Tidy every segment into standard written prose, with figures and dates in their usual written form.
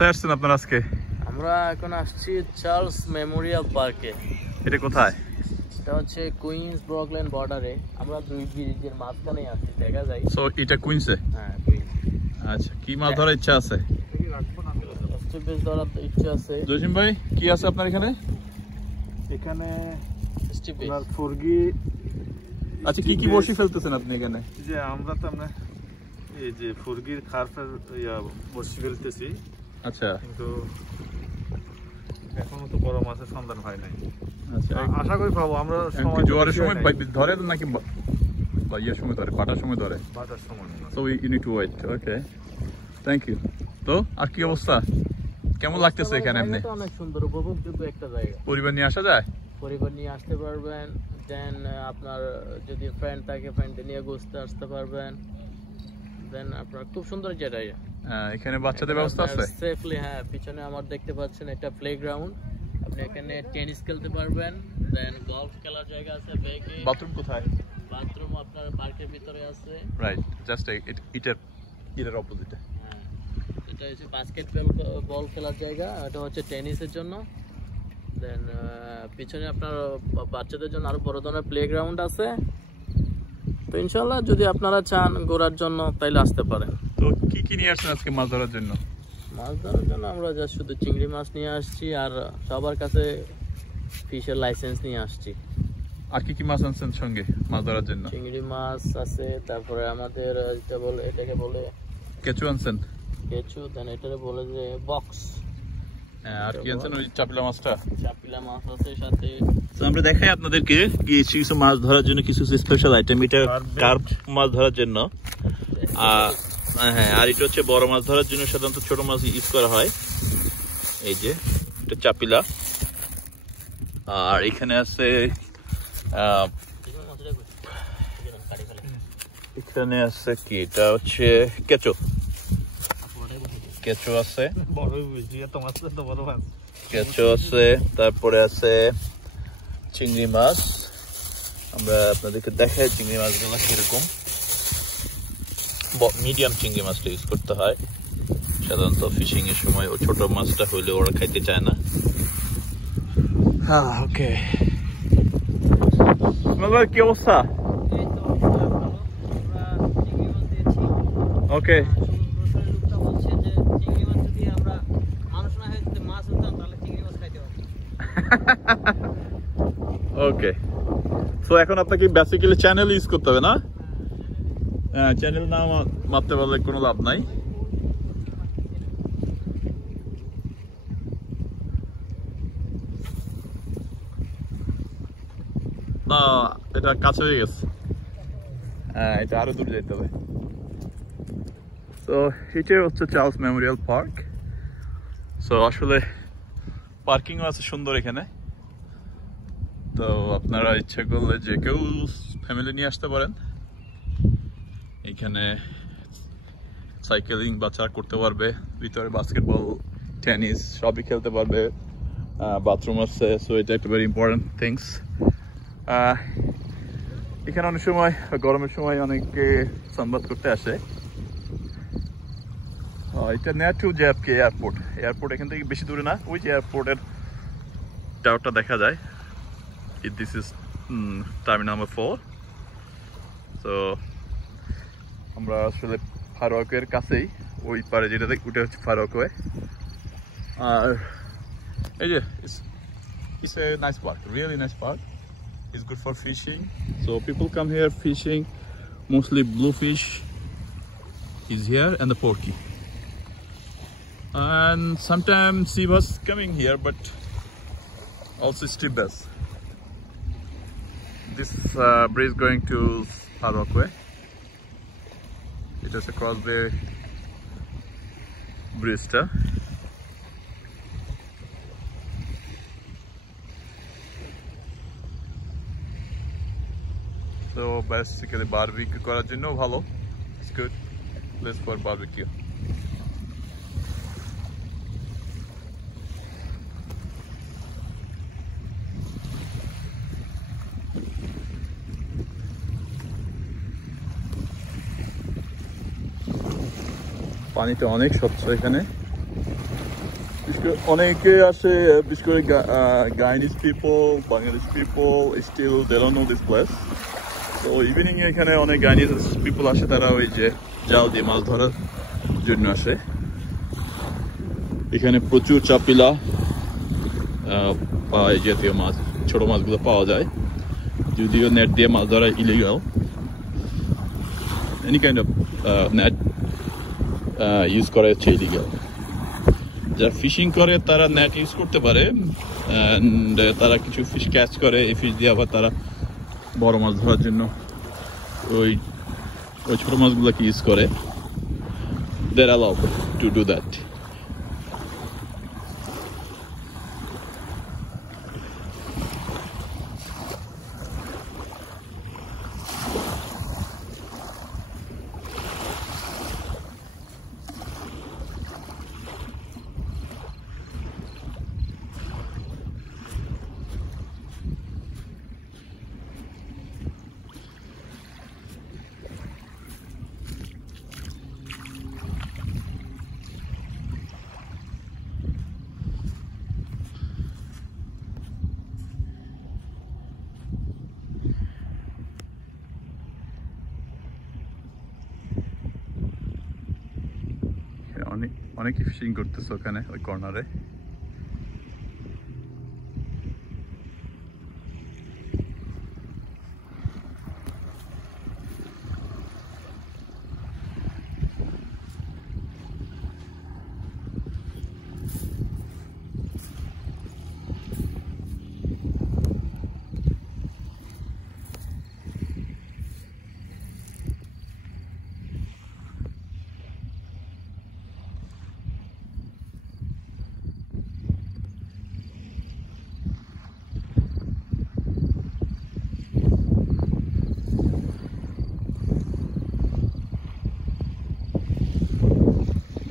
কোথায় আসছেন আপনারা আজকে? আমরা এখন আসছি চার্লস মেমোরিয়াল পার্কে। এটা কোথায়? এটা হচ্ছে কুইন্স ব্রুকলিন বর্ডারে। আমরা দুই ব্রিজের মাঝখানে আছি, দেখা যায়। সো এটা কুইন্সে? হ্যাঁ, কুইন্স। আচ্ছা, কি মাছ ধরার ইচ্ছা আছে? বেশ ধরার ইচ্ছা আছে। জসিম ভাই, কি আছে আপনার এখানে? এখানে আপনার ফুরগি। আচ্ছা, কি কি বড়শি ফেলতেছেন আপনি এখানে? যে আমরা তো আমরা এই যে ফুরগির খারফের বড়শি ফেলতেছি। আচ্ছা, কিন্তু এখনো তো বড় মাছের সন্ধান হয় নাই। আচ্ছা, আশা করি পাবো আমরা। জোয়ারের সময় ধরে নাকি ইয়ের সময় ধরে, বাটার সময় ধরে? বাটার সময়। So you need to wait. Okay, thank you. তো আর কি অবস্থা, কেমন লাগতেছে এখানে? এমনি অনেক সুন্দর, উপভোগযোগ্য একটা জায়গা। পরিবার নিয়ে আসা যায়? পরিবার নিয়ে আসতে পারবেন। দেন আপনার যদি ফ্রেন্ড থাকে, ফ্রেন্ড নিয়ে ঘুরতে আসতে পারবেন। দেন আপনার খুব সুন্দর জায়গা। এখানে বাচ্চাদের ব্যবস্থা আছে? সেফলি, হ্যাঁ। পিছনে আমার দেখতে পাচ্ছেন একটা প্লেগ্রাউন্ড। আপনি এখানে টেনিস খেলতে পারবেন। দেন গলফ খেলার জায়গা আছে। বাথরুম কোথায়? বাথরুম আপনার পার্কের ভিতরে আছে। রাইট, জাস্ট এটার অপোজিটে। হ্যাঁ, এটা হচ্ছে বাস্কেটবল খেলার জায়গা, এটা হচ্ছে টেনিসের জন্য। দেন পিছনে আপনার বাচ্চাদের জন্য আরো বড় ধরনের প্লেগ্রাউন্ড আছে। তো ইনশাআল্লাহ যদি আপনারা চান ঘোরার জন্য তাইলে আসতে পারেন। তো কি কি নিয়ে আসছেন আজকে মাছ ধরার জন্য? মাছ ধরার জন্য আমরা জাস্ট শুধু চিংড়ি মাছ নিয়ে আসছি, আর সবার কাছে ফিশের লাইসেন্স নিয়ে আসছি। আর কি কি মাছ আনছেন সঙ্গে মাছ ধরার জন্য? চিংড়ি মাছ আছে, তারপরে আমাদের এটাকে বলে কেঁচু আনছেন? কেঁচু। দেন এটাকে বলে যে বক্স। আর কি আনছেন? ওই চাপিলা মাছটা? চাপিলা মাছ আছে সাথে। তো আমরা দেখাই আপনাদেরকে কিছু কিছু মাছ ধরার জন্য কিছু স্পেশাল আইটেম। এটা কার্প মাছ ধরার জন্য, হ্যাঁ। আর এটা হচ্ছে বড় মাছ ধরার জন্য সাধারণত ছোট মাছ ইউজ করা হয়। এই যে এটা চাপিলা। আর এখানে আছে এখানে আছে কি, এটা হচ্ছে কেঁচো। কেঁচো আছে, কেঁচো আছে। তারপরে আছে চিংড়ি মাছ। আমরা আপনাদেরকে দেখাই চিংড়ি মাছগুলো কিরকম। মিডিয়াম চিংড়ি মাছটা ইউজ করতে হয় সাধারণত ফিশিং এর সময়। ও ছোট মাছটা হইলে ওরা খাইতে চায় না। ওকে, কি অবস্থা? ওকে, ওকে। সো এখন আপনাকে বেসিক্যালি চ্যানেল ইউজ করতে হবে না? হ্যাঁ, চ্যানেল না মারতে পারলে কোনো লাভ নাই। না, এটা কাছে হয়ে গেছে। হ্যাঁ, এটা আরো দূরে যেতে হবে। তো এটাই হচ্ছে চার্লস মেমোরিয়াল পার্ক। সো আসলে পার্কিংও আছে সুন্দর এখানে। তো আপনারা ইচ্ছে করলে যে কেউ ফ্যামিলি নিয়ে আসতে পারেন। এখানে সাইকেলিং বাচ্চারা করতে পারবে, ভিতরে বাস্কেটবল, টেনিস সবই খেলতে পারবে, বাথরুম আছে। সো এটা একটা ভেরি ইম্পর্টেন্ট থিংস। এখানে অনেক সময় গরমের সময় অনেকে সানবাথ করতে আসে। এটা নিয়ার টু জেএফকে এয়ারপোর্ট এখান থেকে বেশি দূরে না। ওই যে এয়ারপোর্টের টাওয়ারটা দেখা যায়। This is terminal number 4. So আমরা আসলে ফারওয়াকের কাছেই, ওই পারে যেটা দেখ ওটা হচ্ছে ফারওয়াক ওয়ে। আর এই যে it's a nice park, really nice park. It's good for fishing. So people come here fishing, mostly bluefish is here and the porky. And sometimes sea bass coming here, but also strip bass. This bridge going to Farwak Way. It is across the bridge. So basically barbecue করার জন্য ভালো। It's good place for barbecue. পানিটা অনেক স্বচ্ছ এখানে। অনেকে আসে, বিশেষ করে Guyanese people, Bangladesh people, still they don't know this place. তো ইভিনিং এ এখানে অনেক Guyanese people আসে, তারা ওই যে জাল দিয়ে মাছ ধরার জন্য আসে। এখানে প্রচুর চাপিলা বা এই জাতীয় মাছ, ছোট মাছগুলো পাওয়া যায়, যদিও নেট দিয়ে মাছ ধরা illegal. Any kind of net use করা হচ্ছে ইলিগাল। যারা ফিশিং করে তারা নেট ইউজ করতে পারে, অ্যান্ড তারা কিছু ফিশ ক্যাচ করে, এই ফিশ দিয়ে আবার তারা বড় মাছ ধরার জন্য ওই ছোট মাছগুলোকে ইউজ করে। They're allowed to do that. অনেকে ফিশিং করতেছে ওখানে ওই কর্নারে।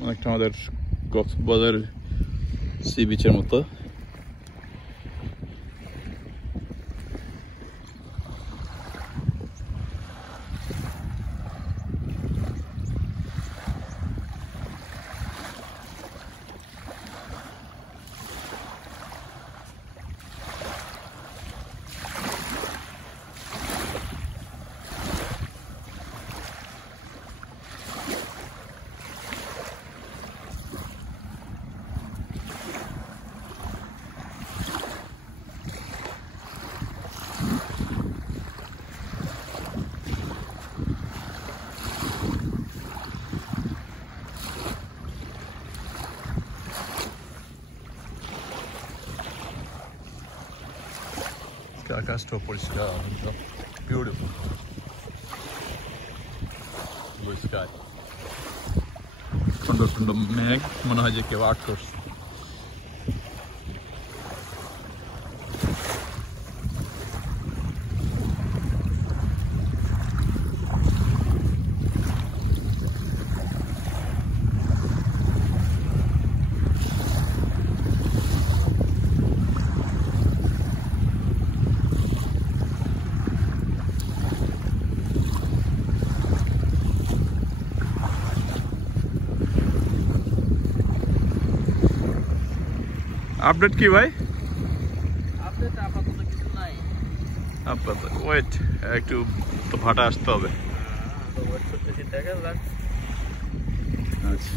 অনেকটা আমাদের কক্সবাজার সি বিচের মতো। আকাশটাও পরিষ্কার, বিউটিফুল ব্লু স্কাই, সুন্দর সুন্দর মেঘ, মনে হয় যে কেউ আর্ট করছে। আপডেট কি ভাই? আপডেট আপাতত কিছু নাই। আপাতত ওয়েট, একটু তো ভাটা আসতে হবে। তো ওয়েট করতেছি, দেখা যাক। আচ্ছা,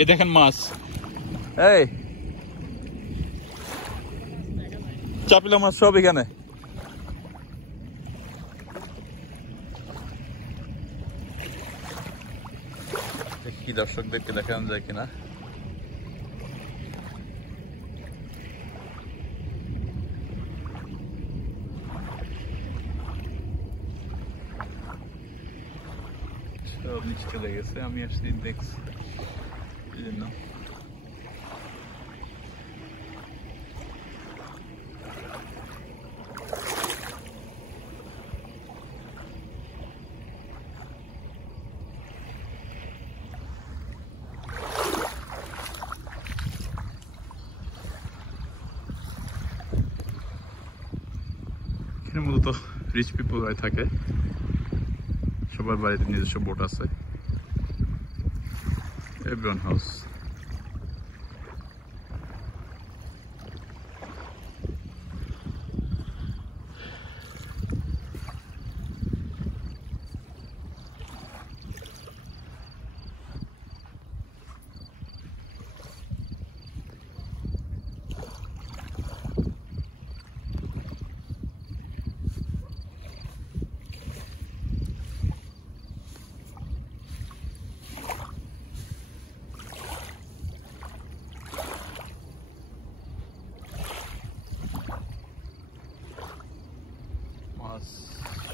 এ দেখেন মাছ, এই চাপিলা মাছ সব এখানে। কি দর্শকদেরকে দেখানো যায় কিনা। সব নিচে চলে গেছে, আমি আসছি দেখছি এই জন্য। মূলত রিচ পিপলরাই থাকে, সবার বাড়িতে নিজস্ব বোট আছে। Everyone house.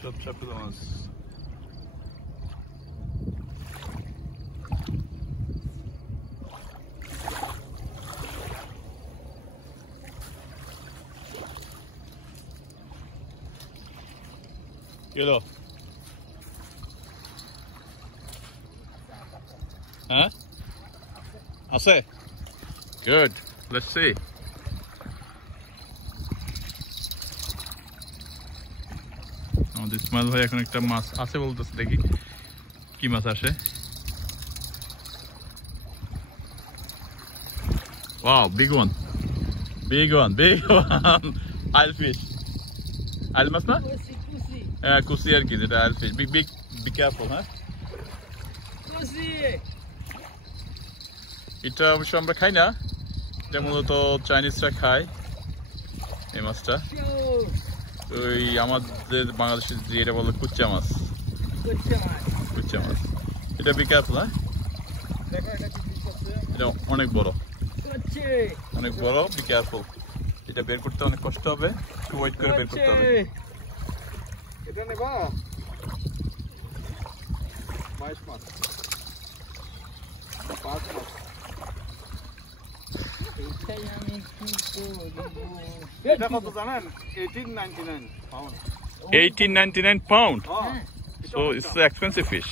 সব চাপিলা মাছ। গেল হ্যাঁ আছে। Good, let's see. আমাদের ইসমাইল ভাই এখন একটা মাছ আছে বলতেছে, দেখি কি মাছ আসে। Wow, big one, big one, big one. আইল ফিশ, আইল মাছ না? হ্যাঁ, কুসি আর কি, যেটা আইল fish. Big big, be careful. হ্যাঁ, এটা অবশ্য আমরা খাই না, এটা মূলত চাইনিজরা খায় এই মাছটা। ওই আমাদের বাংলাদেশে যেটা বলে কুচ্চা মাছ, কুচ্চা মাছ। এটা বি কেয়ারফুল। হ্যাঁ, এটা অনেক বড়, অনেক বড়। Be careful. এটা বের করতে অনেক কষ্ট হবে, একটু ওয়েট করে বের করতে হবে। এটা নেবা মাছ মাছ, পাঁচ মাছ। এটা কত জানেন? 1899 pound. 1899 pound. So it's an expensive fish.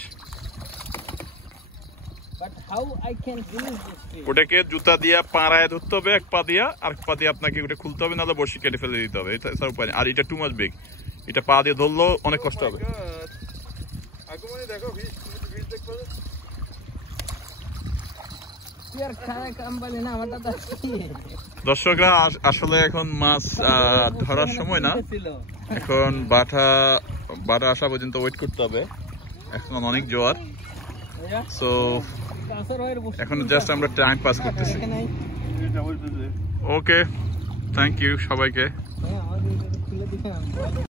But how I can use this fish? ওটাকে জুতা দিয়া পাড়ায় ধরতে হবে, এক পা দিয়া, আর পা দিয়ে আপনাকে ওটা খুলতে হবে, নাহলে বড়শি কেটে ফেলে দিতে হবে। এটা উপায় নেই। আর এটা টু মাচ বিগ, এটা পা দিয়ে ধরলেও অনেক কষ্ট হবে। আগুমনি দেখো, ফিশ ফিশ দেখো। দর্শকরা, আসলে এখন মাছ ধরার সময় না, এখন বাটা আসা পর্যন্ত ওয়েট করতে হবে। এখন অনেক জোয়ার, সো এখন জাস্ট আমরা টাইম পাস করতেছি। ওকে, থ্যাংক ইউ সবাইকে।